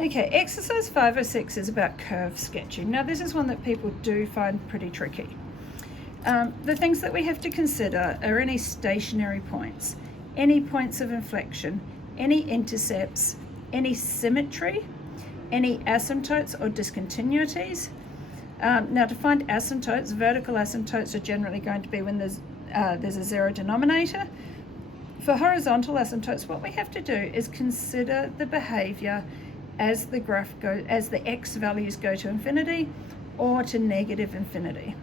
Okay, exercise 506 is about curve sketching. Now this is one that people do find pretty tricky. The things that we have to consider are any stationary points, any points of inflection, any intercepts, any symmetry, any asymptotes or discontinuities. Now to find asymptotes, vertical asymptotes are generally going to be when there's a zero denominator. For horizontal asymptotes, what we have to do is consider the behavior as the graph goes, as the x values go to infinity or to negative infinity.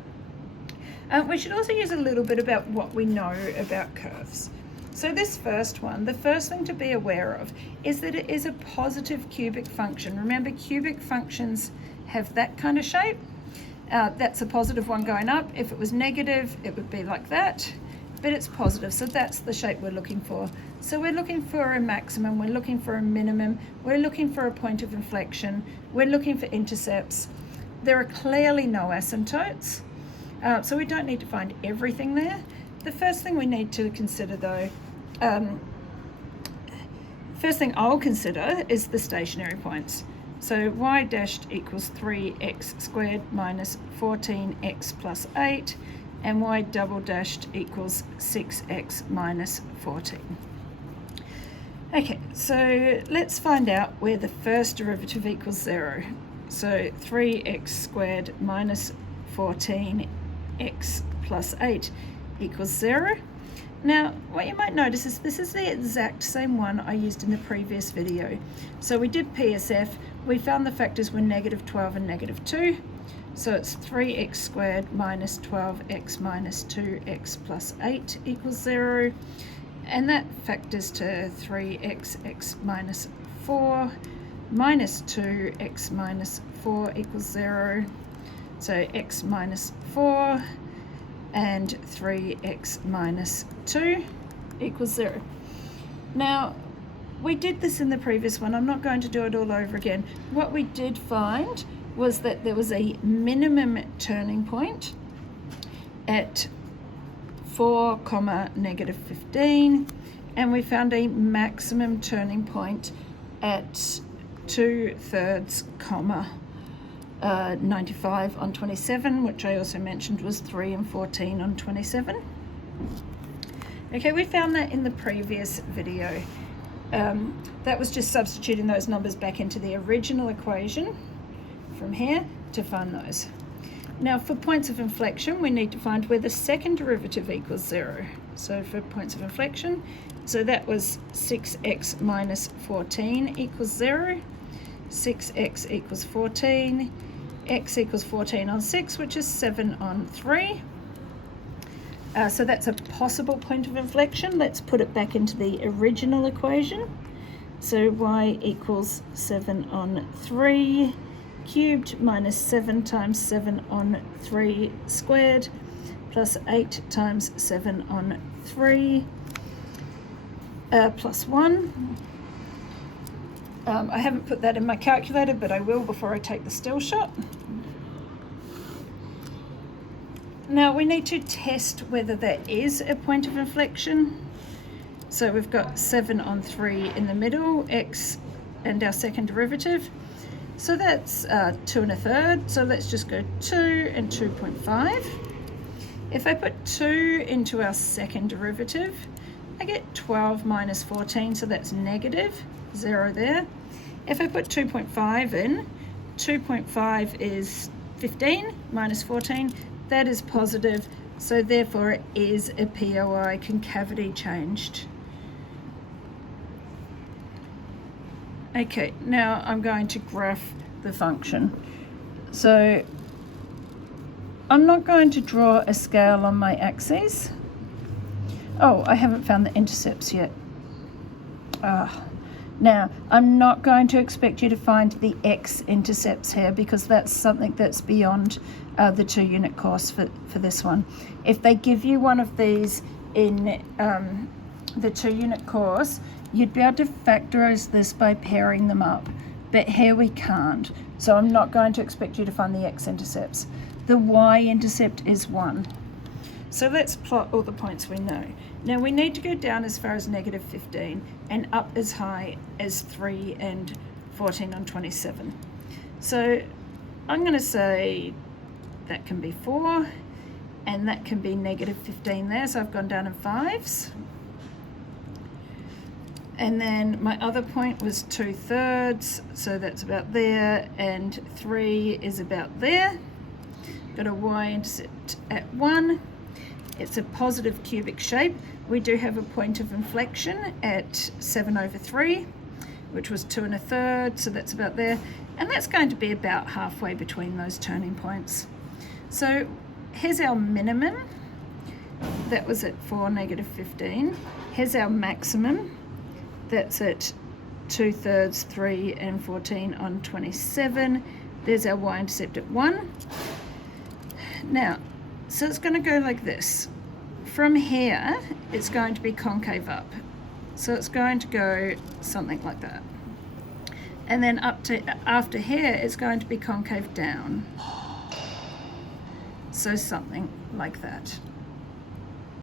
We should also use a little bit about what we know about curves. So this first one, the first thing to be aware of is that it is a positive cubic function. Remember, cubic functions have that kind of shape. That's a positive one going up. If it was negative, it would be like that, but it's positive, so that's the shape we're looking for. So we're looking for a maximum, we're looking for a minimum, we're looking for a point of inflection, we're looking for intercepts. There are clearly no asymptotes, so we don't need to find everything there. The first thing we need to consider though, first thing I'll consider is the stationary points. So y dashed equals 3x squared minus 14x plus 8, and y double dashed equals 6x minus 14. Okay, so let's find out where the first derivative equals 0. So 3x squared minus 14x plus 8 equals 0. Now, what you might notice is this is the exact same one I used in the previous video. So we did PSF, we found the factors were negative 12 and negative 2. So it's 3x squared minus 12x minus 2x plus 8 equals 0. And that factors to 3x minus 4 minus 2x minus 4 equals 0. So x minus 4 and 3x minus 2 equals 0. Now, we did this in the previous one. I'm not going to do it all over again. What we did find was that there was a minimum turning point at 4, negative 15, and we found a maximum turning point at 2/3, 95 on 27, which I also mentioned was 3 and 14 on 27. Okay, we found that in the previous video. That was just substituting those numbers back into the original equation from here to find those. Now for points of inflection, we need to find where the second derivative equals 0. So for points of inflection, so that was 6x minus 14 equals 0, 6x equals 14, x equals 14 on 6, which is 7 on 3. So that's a possible point of inflection. Let's put it back into the original equation. So y equals 7 on 3 cubed minus 7 times 7 on 3 squared plus 8 times 7 on 3 plus 1. I haven't put that in my calculator, but I will before I take the still shot. Now we need to test whether there is a point of inflection. So we've got 7 on 3 in the middle, x and our second derivative. So that's 2 1/3. So let's just go 2 and 2.5. If I put 2 into our second derivative, I get 12 minus 14, so that's negative, 0 there. If I put 2.5 in, 2.5 is 15 minus 14, that is positive, so therefore it is a POI, concavity changed. Okay, now I'm going to graph the function. So I'm not going to draw a scale on my axes. Oh, I haven't found the intercepts yet. Now, I'm not going to expect you to find the x-intercepts here because that's something that's beyond the 2-unit course for this one. If they give you one of these in the 2-unit course, you'd be able to factorize this by pairing them up. But here we can't. So I'm not going to expect you to find the x-intercepts. The y-intercept is 1. So let's plot all the points we know. Now we need to go down as far as negative 15 and up as high as 3 and 14 on 27. So I'm going to say that can be 4, and that can be negative 15 there, so I've gone down in 5s. And then my other point was 2/3, so that's about there, and 3 is about there. Got a y-intercept at 1. It's a positive cubic shape. We do have a point of inflection at 7/3, which was 2 1/3, so that's about there. And that's going to be about halfway between those turning points. So here's our minimum. That was at 4, negative 15. Here's our maximum. That's at 2/3, 3 and 14 on 27. There's our y-intercept at 1. Now, so it's going to go like this. From here, it's going to be concave up. So it's going to go something like that. And then up to after here, it's going to be concave down. So something like that.